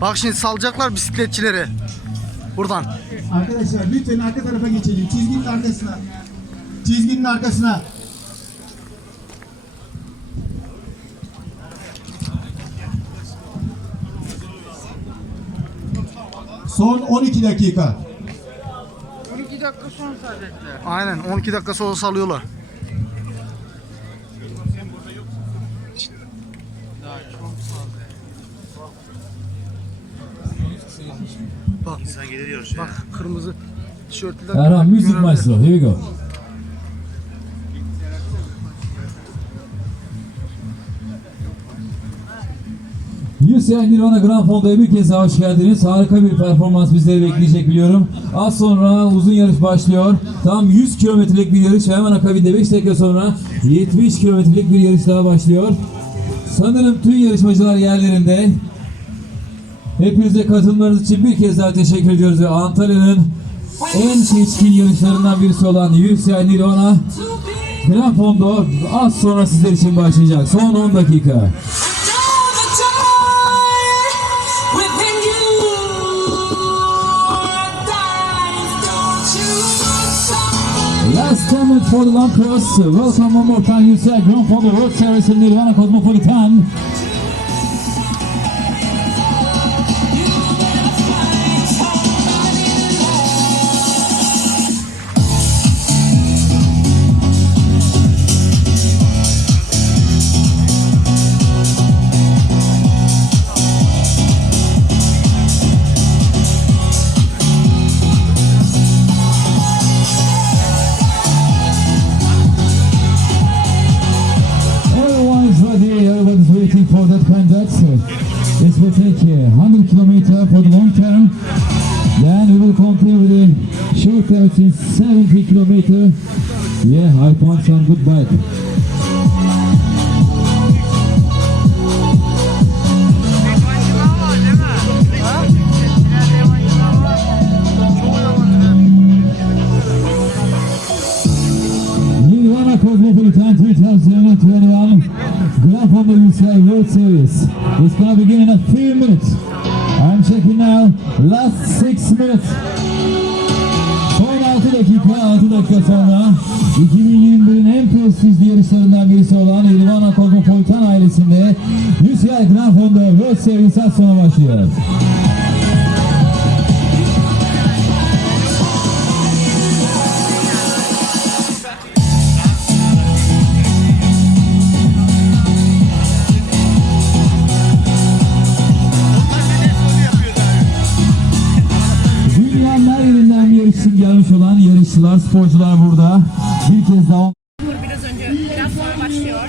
Bak şimdi salacaklar bisikletçileri. Buradan. Arkadaşlar lütfen arka tarafa geçelim. Çizginin arkasına. Çizginin arkasına. Son 12 dakika. 12 dakika son sadece. Aynen 12 dakika sonra salıyorlar. Daha çok fazla. Bak İnsan gelir yarışıyor. bak kırmızı tişörtlüler. Erhan Music görevli. Maestro. Here we go. UCI Nirvana Grand Fondo'ya bir kez daha hoş geldiniz. Harika bir performans bizleri bekleyecek biliyorum. Az sonra uzun yarış başlıyor. Tam 100 kilometrelik bir yarış ve hemen akabinde 5 dakika sonra 70 kilometrelik bir yarış daha başlıyor. Sanırım tüm yarışmacılar yerlerinde. Hepinize katılımlarınız için bir kez daha teşekkür ediyoruz Antalya'nın en seçkin yarışlarından birisi olan UCI Nirvana Grand Fondo az sonra sizler için başlayacak. Son 10 dakika. Last 10 minutes for the cross. Welcome one more time, UCI Grand Fondo World Series in Nirvana Cosmopolitan. For that conduct. This will take uh, 100 kilometer for the long term. Then we will continue with the short term, is 70 kilometer. Yeah, I found some good bike. Nirvana Cosmopolitan 2021 Grand Fondo UCI World Series. It's gonna begin in a few minutes. I'm checking now. Last six minutes. Son 6 dakika, 6 dakika sonra 2021'in en prestijli yarışlarından birisi olan Nirvana Cosmopolitan ailesinde UCI Grand Fondo World Series az sonra başlıyor. Olan yarışçılar, sporcular burada. Bir kez daha Biraz önce, biraz sonra başlıyor.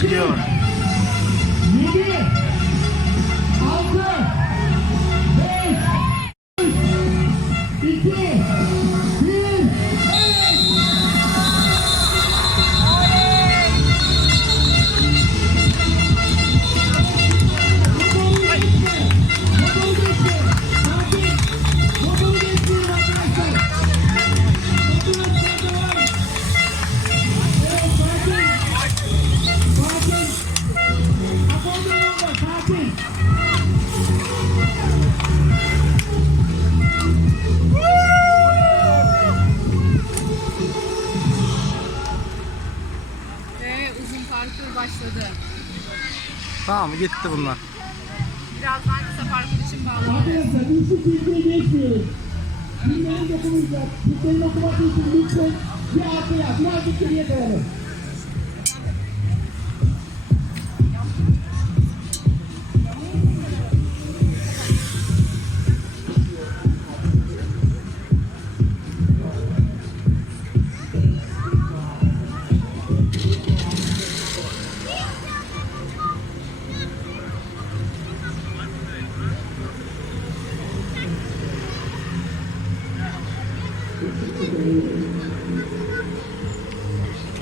Hadi gitti bunlar. Birazdan kısa parkur için bağlanacağız. Arkadaşlar geçmiyoruz. Bilmeyen dokunmayacak. Okuması için lütfen bir arkaya, birazcık geriye kayalım.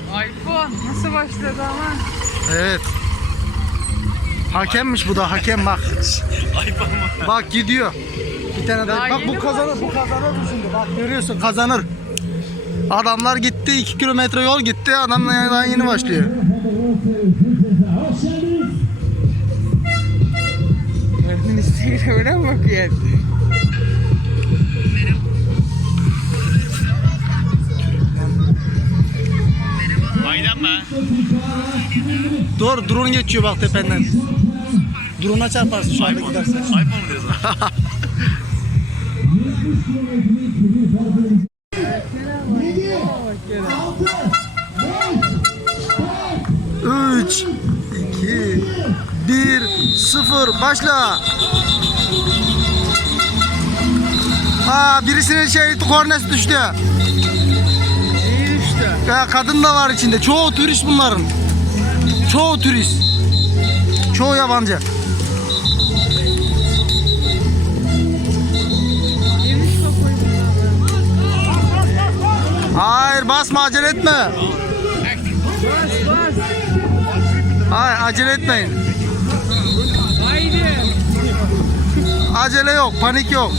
iPhone nasıl başladı ama? Evet. Hakemmiş bu da hakem bak. bak gidiyor. Bir tane daha. Bak bu mi kazanır, bu kazanır mı şimdi? Bak görüyorsun kazanır. Adamlar gitti 2 kilometre yol gitti. Adamlar daha yeni başlıyor. Öğretmen Instagram'ına mı bakıyor? Dur drone geçiyor bak tependen. Drone'a çarparsın şu anda gidersen. Yedi, altı, beş, 3 2 1 0 başla. Aa birisinin şey kornesi düştü. Ya kadın da var içinde. Çoğu turist bunların. Çoğu turist. Çoğu yabancı. Hayır basma acele etme. Hayır acele etmeyin. Acele yok, panik yok.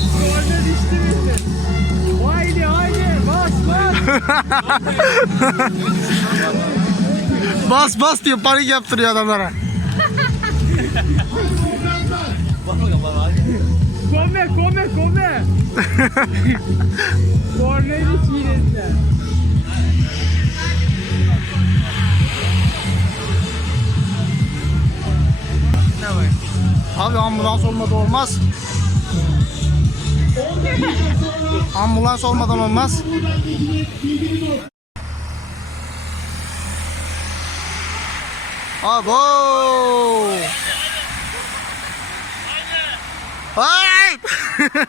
bas. Bas diyor, panik yaptırıyor adamlara. Kome kome kome. Korneli var? Abi ambulans olmadan olmaz. Ambulans olmadan olmaz. Abo! Ay!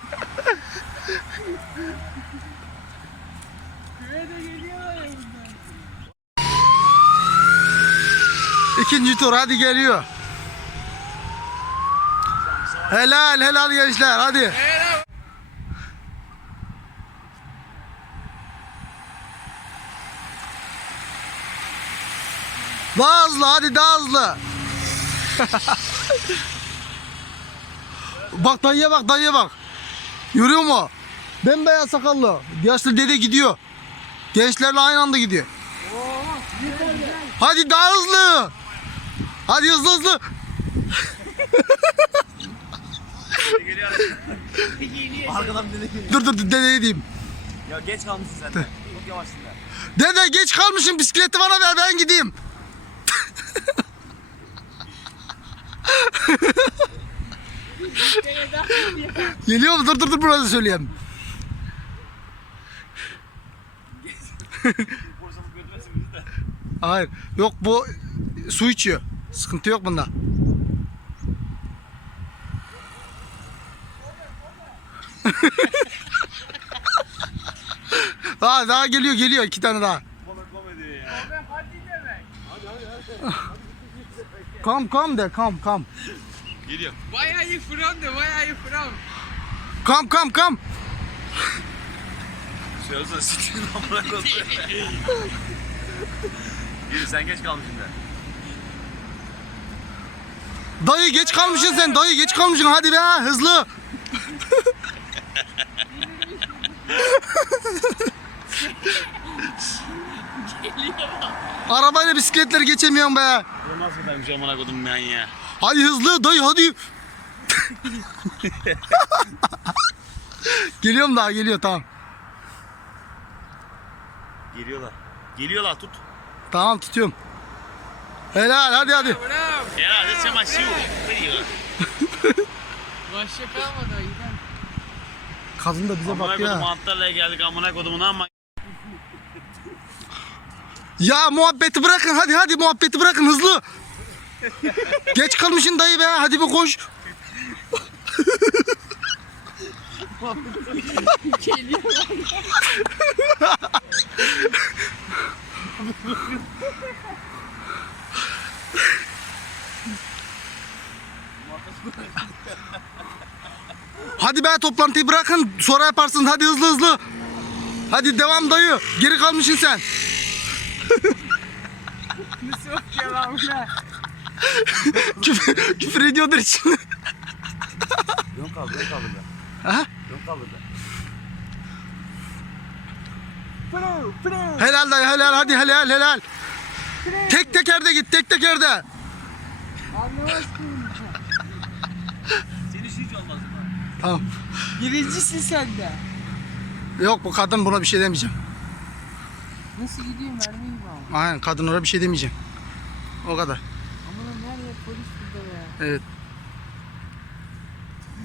İkinci tur hadi geliyor. Helal helal gençler hadi. Daha hızlı hadi daha hızlı. bak dayıya bak dayıya bak. Görüyor mu? Bembeyaz sakallı. Yaşlı dede gidiyor. Gençlerle aynı anda gidiyor. Hadi daha hızlı. Hadi hızlı hızlı. dur dur dur dedeye diyeyim. Ya geç kalmışsın sen de. Çok yavaşsın ya. Dede geç kalmışım bisikleti bana ver ben gideyim. Geliyor mu? Dur dur dur burada söyleyeyim. Hayır. Yok bu su içiyor. Sıkıntı yok bunda. daha daha geliyor geliyor iki tane daha. Komedi ya. Ben hadi demek. Come come de come come. Geliyor. Why are you from de? Why are you from? Come come come. Söylesene siktirin amına koyayım. Yürü sen geç kalmışsın da. Dayı geç kalmışsın sen dayı geç kalmışsın hadi be hızlı. Arabayla bisikletleri geçemiyorum be. Bu nasıl kadaymış amına koydum ben ya. Hadi hızlı dayı hadi. Geliyorum daha geliyor tamam. Geliyorlar. Geliyorlar tut. Tamam tutuyorum. Helal hadi hadi. Ya das ist massiv. Geliyor. Başka kalmadı. Kadın da bize Amına bakıyor. koydum ha. atlarla geldik amına koydum ama. Ya muhabbeti bırakın hadi hadi muhabbeti bırakın hızlı. Geç kalmışsın dayı be hadi bir koş. Hadi be toplantıyı bırakın sonra yaparsınız hadi hızlı hızlı. Hadi devam dayı. Geri kalmışsın sen. Nasıl lan buna? küfür, küfür ediyordur içinde. Yok kaldı yok kaldı be. Aha. Yok kaldı be. Pırıl pırıl. Helal dayı helal hadi helal helal. Tek tekerde git tek tekerde. Anlamaz. Senin hiç olmaz mı? Tamam. Birincisin sen de. Yok bu kadın buna bir şey demeyeceğim. Nasıl gidiyor mermi gibi ama. Aynen kadın ona bir şey demeyeceğim. O kadar. Ama lan nerede polis burada be. Evet.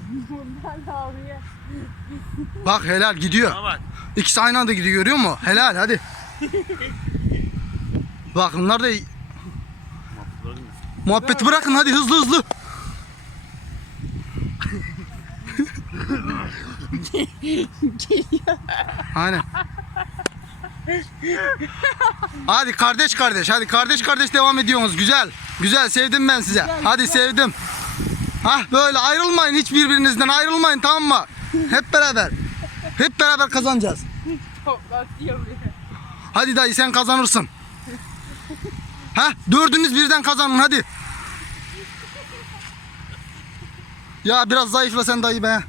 Bunlar da ağrıyor. Bak helal gidiyor. Ama bak. İkisi aynı anda gidiyor görüyor musun? Helal hadi. Bak bunlar da muhabbeti bırakın hadi hızlı hızlı. Aynen. Hadi kardeş kardeş hadi kardeş kardeş devam ediyorsunuz güzel. Güzel sevdim ben size. Hadi sevdim. Hah böyle ayrılmayın hiç birbirinizden ayrılmayın tamam mı? Hep beraber. Hep beraber kazanacağız. Hadi dayı sen kazanırsın. Ha dördünüz birden kazanın hadi. Ya biraz zayıfla sen dayı be.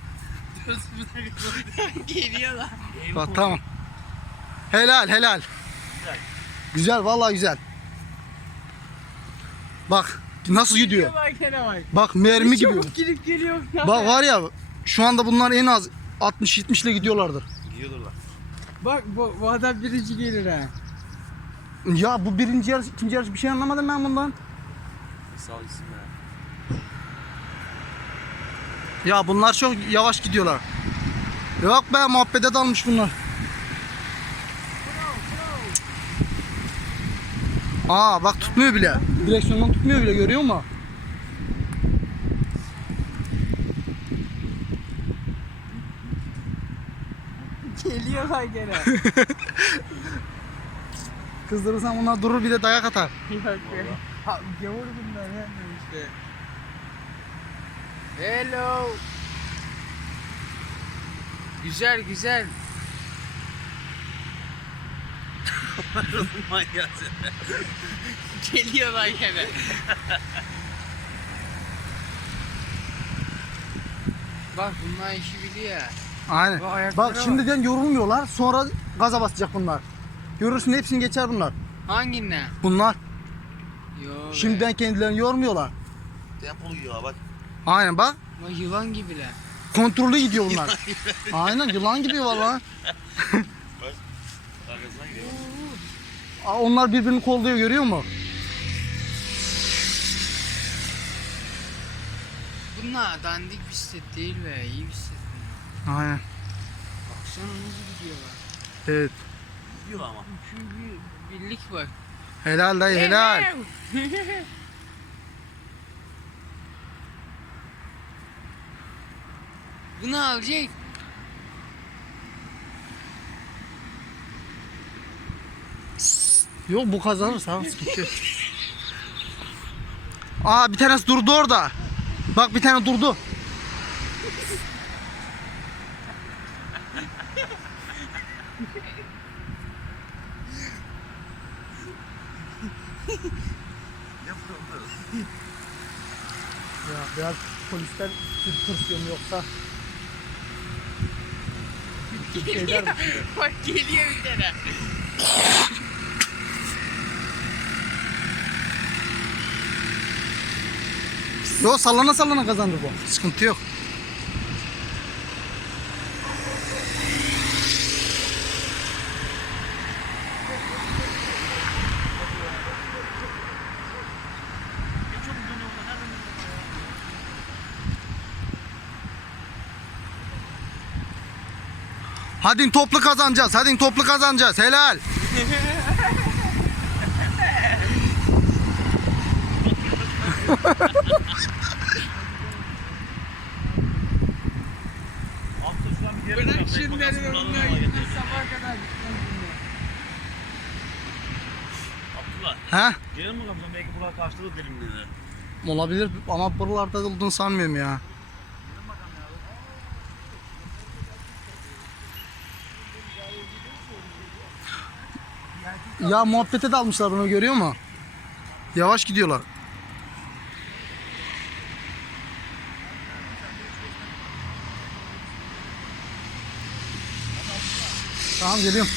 Geliyorlar. Bak tamam. Helal helal. Güzel vallahi güzel. Bak nasıl gidiyor. Bak bak. Bak mermi gibi. Çabuk gidip geliyor. Bak var ya şu anda bunlar en az 60-70 ile gidiyorlardır. Gidiyorlar. Bak bu, bu adam birinci gelir ha. Ya bu birinci yarış, ikinci yarış bir şey anlamadım ben bundan. Sağ ol gitsin be. Ya bunlar çok yavaş gidiyorlar. Yok be muhabbete dalmış bunlar. Aa bak tutmuyor bile. Direksiyondan tutmuyor bile görüyor musun? Geliyorlar gene. Kızdırırsan bunlar durur bir de dayak atar. Yok be. Ha, gavur bunlar ya işte. Hello. Güzel güzel. Manyak sen. Geliyorlar gene. Bak bunlar işi biliyor. Aynen. Bak bak. şimdiden yorulmuyorlar sonra gaza basacak bunlar. Görürsün hepsini geçer bunlar. Hanginden? Bunlar Yo be. şimdiden kendilerini yormuyorlar. Tempolu gidiyor bak. Aynen bak Bak yılan gibiler. kontrollü gidiyor bunlar. Aynen yılan gibi vallahi. Aa, Onlar birbirini kolluyor görüyor musun? Bunlar dandik bisiklet değil be. iyi bisiklet. bunlar. Aynen. Baksana nasıl gidiyorlar. Evet. Gidiyor ama. Çünkü birlik var. Helal dayı helal. Bunu alacak. Yok bu kazanır sağ ol, sıkıntı yok. Aa bir tanesi durdu orada. Bak bir tane durdu. ya biraz polisler tırsıyor mu yoksa? Şey der mi? Bak geliyor bir tane. Yo sallana sallana kazandı bu. Sıkıntı yok. Hadi toplu kazanacağız. Hadi toplu kazanacağız. Helal. Altta şu an bir yere Bırak oraya gidiyor getir. sabaha kadar. Abdullah. Ha? Gelir mi kapıdan? Belki buraya karşılığı derim dedi. Olabilir ama buralarda olduğunu sanmıyorum ya. Ya muhabbete dalmışlar bunu görüyor mu? Yavaş gidiyorlar. Tamam geliyorum.